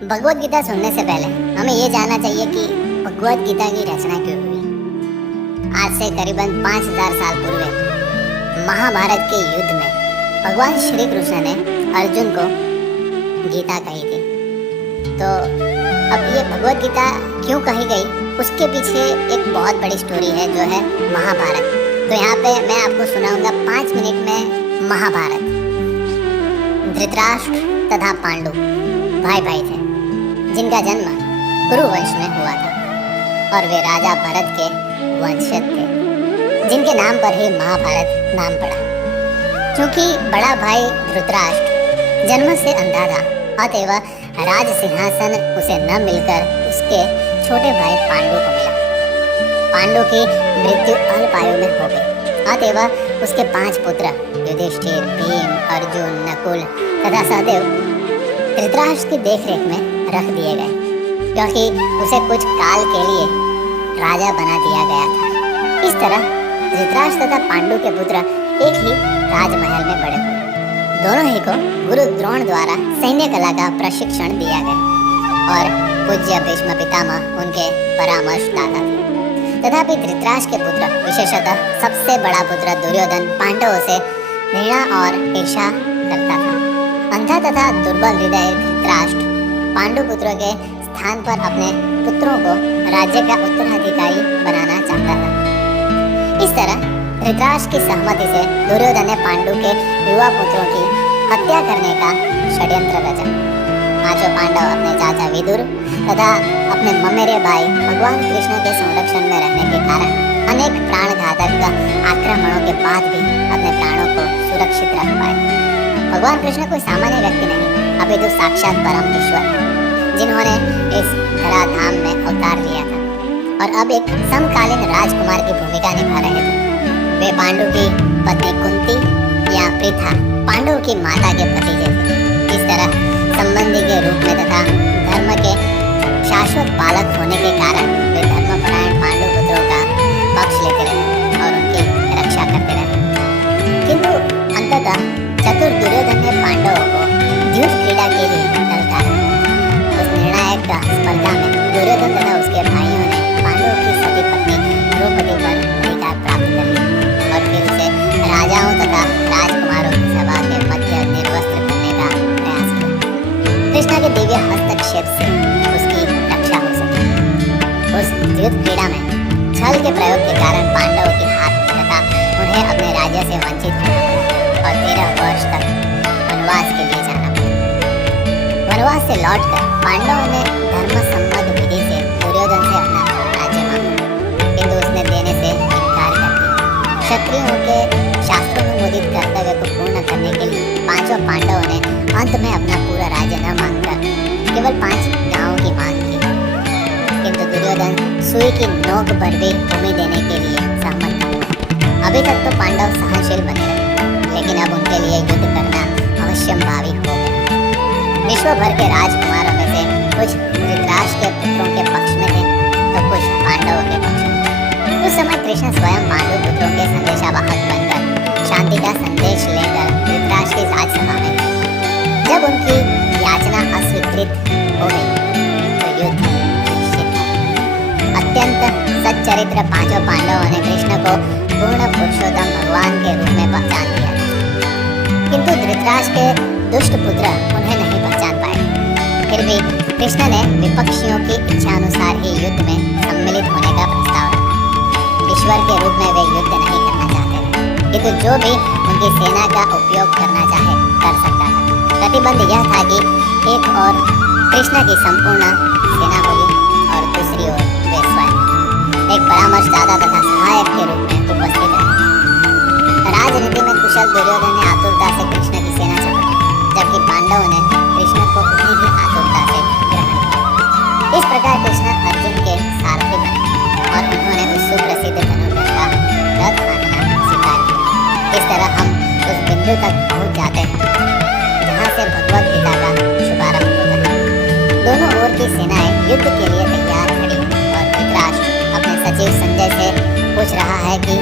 भगवत गीता सुनने से पहले हमें ये जानना चाहिए कि भगवत गीता की रचना क्यों हुई। आज से करीबन 5000 साल पूर्व महाभारत के युद्ध में भगवान श्री कृष्ण ने अर्जुन को गीता कही थी। तो अब ये भगवत गीता क्यों कही गई, उसके पीछे एक बहुत बड़ी स्टोरी है जो है महाभारत। तो यहाँ पे मैं आपको सुनाऊंगा 5 मिनट में महाभारत। धृतराष्ट्र तथा पांडु भाई भाई थे जिनका जन्म कुरुवंश में हुआ था और वे राजा भरत के वंशज थे जिनके नाम पर ही महाभारत नाम पड़ा। क्योंकि बड़ा भाई धृतराष्ट्र जन्म से अंधा था, अतएव राज सिंहासन उसे न मिलकर उसके छोटे भाई पांडु को मिला। पांडु की मृत्यु अल्प आयु में हो गई, अतएव उसके 5 पुत्र युधिष्ठिर, भीम, अर्जुन, नकुल तथा सहदेव धृतराष्ट्र की देखरेख में रख दिए गए, क्योंकि उसे कुछ काल के लिए राजा बना दिया गया था। इस तरह धृतराष्ट्र तथा पांडु के पुत्र एक ही राजमहल में बड़े हुए। दोनों ही को गुरु द्रोण द्वारा सैन्य कला का प्रशिक्षण दिया गया और पूज्य भीष्म पितामह उनके परामर्शदाता थे। तथापि धृतराष्ट्र के पुत्र, विशेषतः सबसे बड़ा पुत्र दुर्योधन, पांडवों से घृणा और ईर्ष्या करता था। अंधा तथा दुर्बल हृदय धृतराष्ट्र पांडु पुत्रों के स्थान पर अपने पुत्रों को राज्य का उत्तराधिकारी बनाना चाहता था। इस तरह धृतराष्ट्र की सहमति से दुर्योधन ने पांडु के युवा पुत्रों की हत्या करने का षड्यंत्र रचा। 5 पांडव अपने चाचा विदुर तथा अपने ममेरे भाई भगवान कृष्ण के संरक्षण में रहने के कारण अनेक प्राणघातक आक्रमणों के बाद भी अपने प्राणों को सुरक्षित रख पाए। भगवान कृष्ण कोई सामान्य व्यक्ति नहीं, अपितु साक्षात परम ईश्वर, जिन्होंने इस धराधाम में अवतार लिया था और अब एक समकालीन राजकुमार की भूमिका निभा रहे थे। वे पांडु की पत्नी कुंती या पृथा पांडु की माता के भतीजे थे। इस तरह संबंधी के रूप में तथा धर्म के शाश्वत पालक होने के कारण वे धर्मपरायण पांडु पुत्रों का पक्ष लेते रहे और उनकी रक्षा करते रहे। किंतु अंततः चतुर दुर्योधन ने पांडवों को युद्ध क्रीड़ा के लिए ललकारा। उस निर्णायक स्पर्धा में दुर्योधन तथा उसके भाइयों ने पांडवों की सती पत्नी द्रौपदी पर अधिकार प्राप्त कर लिया और फिर उसे राजाओं तथा राजकुमारों की सभा के मध्य निर्वस्त्र करने का प्रयास किया। कृष्ण के दिव्य हस्तक्षेप से उसकी रक्षा हो सकी। उस युद्ध क्रीड़ा में छल के प्रयोग के कारण पांडवों की हार तथा उन्हें अपने राज्य से वंचित होना पड़ा और 13 वर्ष तक वनवास के लिए जाना पड़ा। वनवास से लौटकर पांडवों ने धर्मसम्मत विधि से दुर्योधन से अपना राज्य मांगा, किंतु उसने देने से इनकार कर दिया। क्षत्रियों के शास्त्रोनुमोदित कर्तव्य को पूर्ण करने के लिए 5 पांडवों ने अंत में अपना पूरा राज्य न मांगकर केवल 5 गांवों की मांग की। किंतु दुर्योधन सुई की नोक पर भी भूमि देने के लिए सहमत था। अभी तक तो पांडव सहनशील बने रहे, लेकिन अब उनके लिए युद्ध करना अवश्यंभावी हो गया। विश्व भर के राजकुमारों में से कुछ धृतराष्ट्र के पुत्रों के पक्ष में थे तो कुछ पांडवों के पक्ष में। उस समय कृष्ण स्वयं पांडु पुत्रों के संदेशावाहक बनकर शांति का संदेश लेकर धृतराष्ट्र की राजसभा में गए। जब उनकी याचना अस्वीकृत हो गई तो युद्ध निश्चित था। अत्यंत सच्चरित्र 5 पांडवों ने कृष्ण को पूर्ण पुरुषोत्तम भगवान के रूप में पहचान लिया, किंतु धृतराष्ट्र के दुष्ट पुत्र उन्हें नहीं पहचान पाए। फिर भी कृष्ण ने विपक्षियों की इच्छा अनुसार ही युद्ध में सम्मिलित होने का प्रस्ताव रखा। ईश्वर के रूप में वे युद्ध नहीं करना चाहते थे, किंतु जो भी उनकी सेना का उपयोग करना चाहे कर सकता था। प्रतिबंध यह था कि एक और कृष्ण की संपूर्ण सेना होगी और दूसरी ओर वे स्वयं एक परामर्शदाता तथा सहायक के रूप में उपस्थित रहे। राजनीति में कुशल दुर्योधन ने आतुरता से कृष्ण की सेना चलाई, जबकि पांडवों ने कृष्ण को उतनी ही आतुरता से ग्रहण किया। इस प्रकार कृष्ण अर्जुन के सारथी बने और उन्होंने उस सुप्रसिद्ध धनुर्धर का रथ हांकना स्वीकार किया। इस तरह हम उस बिंदु तक पहुंच जाते हैं जहां से भगवत गीता का शुभारंभ होता है। दोनों ओर की सेनाएं युद्ध के लिए तैयार खड़ी हैं और धृतराष्ट्र अपने सचिव संजय से पूछ रहा है कि